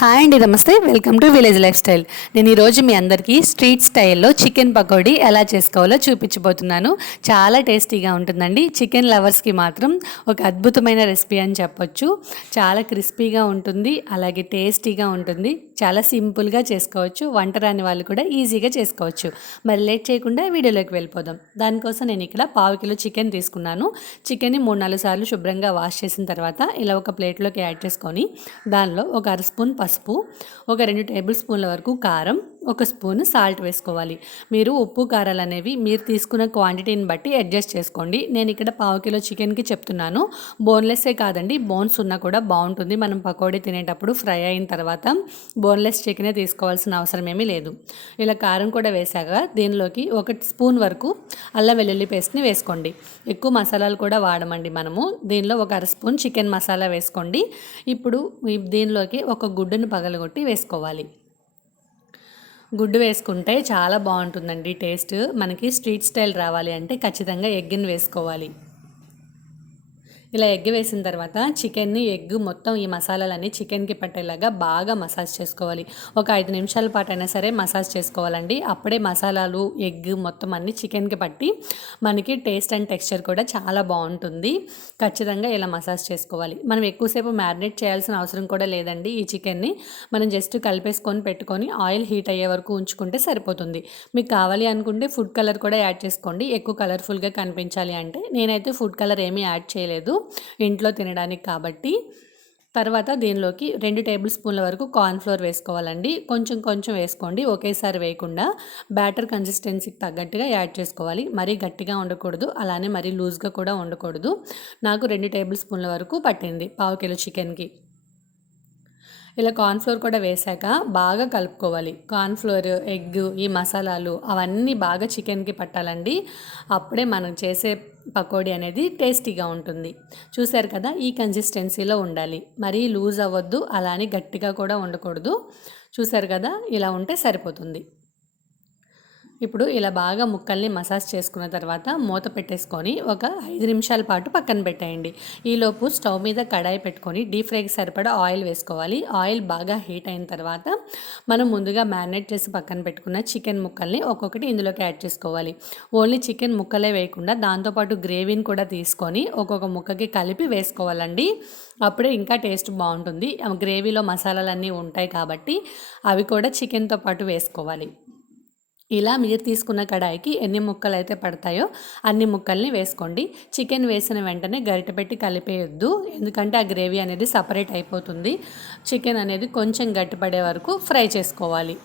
Hi అండి నమస్తే. Welcome to village lifestyle. నేను ఈరోజు మీ అందరికీ స్ట్రీట్ స్టైల్లో చికెన్ పకోడీ ఎలా చేసుకోవాలో చూపించబోతున్నాను. చాలా టేస్టీగా ఉంటుందండి. చికెన్ లవర్స్కి మాత్రం ఒక అద్భుతమైన రెసిపీ అని చెప్పొచ్చు. చాలా క్రిస్పీగా ఉంటుంది అలాగే టేస్టీగా ఉంటుంది. చాలా సింపుల్గా చేసుకోవచ్చు. వంట రాని వాళ్ళు కూడా ఈజీగా చేసుకోవచ్చు. మరి లేట్ చేయకుండా వీడియోలోకి వెళ్ళిపోదాం. దానికోసం నేను ఇక్కడ పావు కిలో చికెన్ తీసుకున్నాను. చికెన్ని మూడు నాలుగు సార్లు శుభ్రంగా వాష్ చేసిన తర్వాత ఇలా ఒక ప్లేట్లోకి యాడ్ చేసుకొని దానిలో ఒక అర స్పూన్ పసుపు ఒక రెండు టేబుల్ స్పూన్ల వరకు కారం ఒక స్పూన్ సాల్ట్ వేసుకోవాలి. మీరు ఉప్పు కారాలు అనేవి మీరు తీసుకున్న క్వాంటిటీని బట్టి అడ్జస్ట్ చేసుకోండి. నేను ఇక్కడ పావు కిలో చికెన్కి చెప్తున్నాను. బోన్లెస్సే కాదండి బోన్స్ ఉన్నా కూడా బాగుంటుంది. మనం పకోడీ తినేటప్పుడు ఫ్రై అయిన తర్వాత బోన్లెస్ చికెనే తీసుకోవాల్సిన అవసరం ఏమీ లేదు. ఇలా కారం కూడా వేసాక దీనిలోకి ఒక స్పూన్ వరకు అల్లం వెల్లుల్లి పేస్ట్ని వేసుకోండి. ఎక్కువ మసాలాలు కూడా వాడమండి మనము. దీనిలో ఒక అర స్పూన్ చికెన్ మసాలా వేసుకోండి. ఇప్పుడు దీనిలోకి ఒక గుడ్డును పగలగొట్టి వేసుకోవాలి. గుడ్డు వేసుకుంటే చాలా బాగుంటుందండి టేస్ట్. మనకి స్ట్రీట్ స్టైల్ రావాలి అంటే ఖచ్చితంగా ఎగ్గిని వేసుకోవాలి. ఇలా ఎగ్ వేసిన తర్వాత చికెన్ని ఎగ్ మొత్తం ఈ మసాలాలన్నీ చికెన్కి పట్టేలాగా బాగా మసాజ్ చేసుకోవాలి. ఒక ఐదు నిమిషాల పాటు అయినా సరే మసాజ్ చేసుకోవాలండి. అప్పుడే మసాలాలు ఎగ్ మొత్తం అన్నీ చికెన్కి పట్టి మనకి టేస్ట్ అండ్ టెక్స్చర్ కూడా చాలా బాగుంటుంది. ఖచ్చితంగా ఇలా మసాజ్ చేసుకోవాలి. మనం ఎక్కువసేపు మ్యారినేట్ చేయాల్సిన అవసరం కూడా లేదండి ఈ చికెన్ని. మనం జస్ట్ కలిపేసుకొని పెట్టుకొని ఆయిల్ హీట్ అయ్యే వరకు ఉంచుకుంటే సరిపోతుంది. మీకు కావాలి అనుకుంటే ఫుడ్ కలర్ కూడా యాడ్ చేసుకోండి. ఎక్కువ కలర్ఫుల్గా కనిపించాలి అంటే. నేనైతే ఫుడ్ కలర్ ఏమీ యాడ్ చేయలేదు. ఇంట్లో తినడానికి కాబట్టి తర్వాత దీనిలోకి రెండు టేబుల్ స్పూన్ల వరకు కార్న్ఫ్లోర్ వేసుకోవాలండి. కొంచెం కొంచెం వేసుకోండి. ఒకేసారి వేయకుండా బ్యాటర్ కన్సిస్టెన్సీకి తగ్గట్టుగా యాడ్ చేసుకోవాలి. మరీ గట్టిగా ఉండకూడదు. అలానే మరీ లూజ్గా కూడా ఉండకూడదు. నాకు రెండు టేబుల్ స్పూన్ల వరకు పట్టింది. పావు కిలో చికెన్కి. ఇలా కార్న్ఫ్లోర్ కూడా వేశాక బాగా కలుపుకోవాలి. కార్న్ఫ్లోర్ ఎగ్ ఈ మసాలాలు అవన్నీ బాగా చికెన్కి పట్టాలండి. అప్పుడే మనం చేసే పకోడీ అనేది టేస్టీగా ఉంటుంది. చూశారు కదా ఈ కన్సిస్టెన్సీలో ఉండాలి. మరీ లూజ్ అవ్వద్దు అలానే గట్టిగా కూడా ఉండకూడదు. చూశారు కదా ఇలా ఉంటే సరిపోతుంది. ఇప్పుడు ఇలా బాగా ముక్కల్ని మసాజ్ చేసుకున్న తర్వాత మూత పెట్టేసుకొని ఒక ఐదు నిమిషాల పాటు పక్కన పెట్టేయండి. ఈలోపు స్టవ్ మీద కడాయి పెట్టుకొని డీప్ ఫ్రైకి సరిపడా ఆయిల్ వేసుకోవాలి. ఆయిల్ బాగా హీట్ అయిన తర్వాత మనం ముందుగా మ్యారినేట్ చేసి పక్కన పెట్టుకున్న చికెన్ ముక్కల్ని ఒక్కొక్కటి ఇందులోకి యాడ్ చేసుకోవాలి. ఓన్లీ చికెన్ ముక్కలే వేయకుండా దాంతోపాటు గ్రేవీని కూడా తీసుకొని ఒక్కొక్క ముక్కకి కలిపి వేసుకోవాలండి. అప్పుడే ఇంకా టేస్ట్ బాగుంటుంది. గ్రేవీలో మసాలాలన్నీ ఉంటాయి కాబట్టి అవి కూడా చికెన్తో పాటు వేసుకోవాలి. ఇలా మీరు తీసుకున్న కడాయికి ఎన్ని ముక్కలు అయితే పడతాయో అన్ని ముక్కల్ని వేసుకోండి. చికెన్ వేసిన వెంటనే గరిట పెట్టి కలిపేయొద్దు. ఎందుకంటే ఆ గ్రేవీ అనేది సపరేట్ అయిపోతుంది. చికెన్ అనేది కొంచెం గట్టిపడే వరకు ఫ్రై చేసుకోవాలి.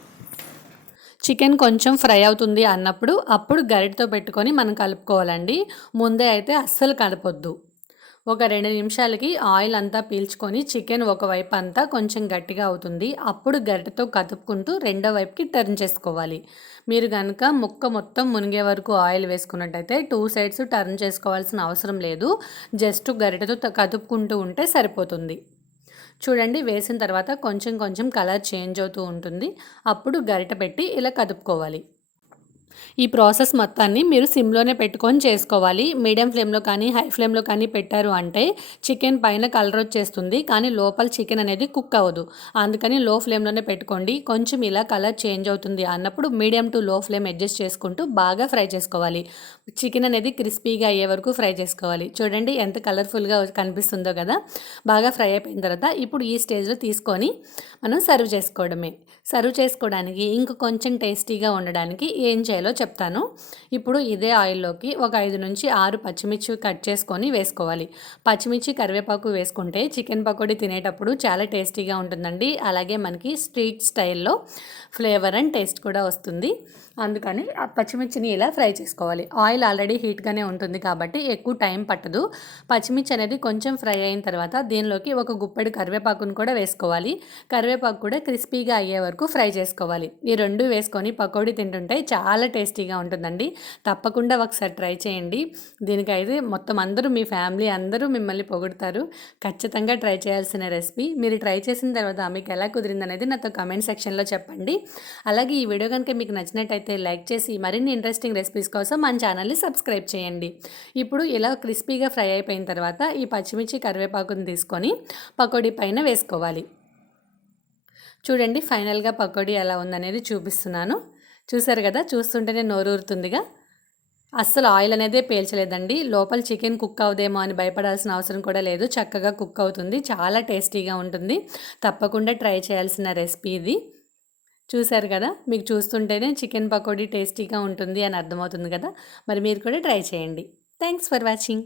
చికెన్ కొంచెం ఫ్రై అవుతుంది అన్నప్పుడు అప్పుడు గరిటతో పెట్టుకొని మనం కలుపుకోవాలండి. ముందే అయితే అస్సలు కలపొద్దు. ఒక రెండు నిమిషాలకి ఆయిల్ అంతా పీల్చుకొని చికెన్ ఒకవైపు అంతా కొంచెం గట్టిగా అవుతుంది. అప్పుడు గరిటతో కదుపుకుంటూ రెండో వైపుకి టర్న్ చేసుకోవాలి. మీరు కనుక ముక్క మొత్తం మునిగే వరకు ఆయిల్ వేసుకున్నట్టయితే టూ సైడ్స్ టర్న్ చేసుకోవాల్సిన అవసరం లేదు. జస్ట్ గరిటతో కదుపుకుంటూ ఉంటే సరిపోతుంది. చూడండి వేసిన తర్వాత కొంచెం కొంచెం కలర్ చేంజ్ అవుతూ ఉంటుంది. అప్పుడు గరిట పెట్టి ఇలా కదుపుకోవాలి. ఈ ప్రాసెస్ మొత్తాన్ని మీరు సిమ్లోనే పెట్టుకొని చేసుకోవాలి. మీడియం ఫ్లేమ్లో కానీ హై ఫ్లేమ్లో కానీ పెట్టారు అంటే చికెన్ పైన కలర్ వచ్చేస్తుంది. కానీ లోపల చికెన్ అనేది కుక్ అవ్వదు. అందుకని లో ఫ్లేమ్లోనే పెట్టుకోండి. కొంచెం ఇలా కలర్ చేంజ్ అవుతుంది అన్నప్పుడు medium to low flame adjust చేసుకుంటూ బాగా ఫ్రై చేసుకోవాలి. చికెన్ అనేది క్రిస్పీగా అయ్యే వరకు ఫ్రై చేసుకోవాలి. చూడండి ఎంత కలర్ఫుల్గా కనిపిస్తుందో కదా? బాగా ఫ్రై అయిపోయిన తర్వాత ఇప్పుడు ఈ స్టేజ్లో తీసుకొని మనం సర్వ్ చేసుకోవడమే. సర్వ్ చేసుకోవడానికి ఇంక కొంచెం టేస్టీగా ఉండడానికి ఏం చేయాలి? చెప్తాను. ఇప్పుడు ఇదే ఆయిల్లోకి ఒక ఐదు నుంచి ఆరు పచ్చిమిర్చి కట్ చేసుకొని వేసుకోవాలి. పచ్చిమిర్చి కరివేపాకు వేసుకుంటే చికెన్ పకోడీ తినేటప్పుడు చాలా టేస్టీగా ఉంటుందండి. అలాగే మనకి స్ట్రీట్ స్టైల్లో ఫ్లేవర్ అండ్ టేస్ట్ కూడా వస్తుంది. అందుకని ఆ పచ్చిమిర్చిని ఇలా ఫ్రై చేసుకోవాలి. ఆయిల్ ఆల్రెడీ హీట్గానే ఉంటుంది కాబట్టి ఎక్కువ టైం పట్టదు. పచ్చిమిర్చి అనేది కొంచెం ఫ్రై అయిన తర్వాత దీనిలోకి ఒక గుప్పెడు కరివేపాకును కూడా వేసుకోవాలి. కరివేపాకు కూడా క్రిస్పీగా అయ్యే వరకు ఫ్రై చేసుకోవాలి. ఈ రెండు వేసుకొని పకోడీ తింటుంటే చాలా టేస్టీగా ఉంటుందండి. తప్పకుండా ఒకసారి ట్రై చేయండి. దీనికైతే మొత్తం అందరూ మీ ఫ్యామిలీ అందరూ మిమ్మల్ని పొగుడతారు. ఖచ్చితంగా ట్రై చేయాల్సిన రెసిపీ. మీరు ట్రై చేసిన తర్వాత మీకు ఎలా కుదిరిందనేది నాతో కమెంట్ సెక్షన్లో చెప్పండి. అలాగే ఈ వీడియో కనుక మీకు నచ్చినట్టయితే లైక్ చేసి మరిన్ని ఇంట్రెస్టింగ్ రెసిపీస్ కోసం మన ఛానల్ని సబ్స్క్రైబ్ చేయండి. ఇప్పుడు ఇలా క్రిస్పీగా ఫ్రై అయిపోయిన తర్వాత ఈ పచ్చిమిర్చి కరివేపాకుని తీసుకొని పకోడీ పైన వేసుకోవాలి. చూడండి ఫైనల్గా పకోడీ ఎలా ఉందనేది చూపిస్తున్నాను. చూసారు కదా? చూస్తుంటేనే నోరూరుతుందిగా. అస్సలు ఆయిల్ అనేదే పేల్చలేదండి. లోపల చికెన్ కుక్ అవుదేమో అని భయపడాల్సిన అవసరం కూడా లేదు. చక్కగా కుక్ అవుతుంది. చాలా టేస్టీగా ఉంటుంది. తప్పకుండా ట్రై చేయాల్సిన రెసిపీ ఇది. చూశారు కదా? మీకు చూస్తుంటేనే చికెన్ పకోడీ టేస్టీగా ఉంటుంది అని అర్థమవుతుంది కదా? మరి మీరు కూడా ట్రై చేయండి. Thanks for watching.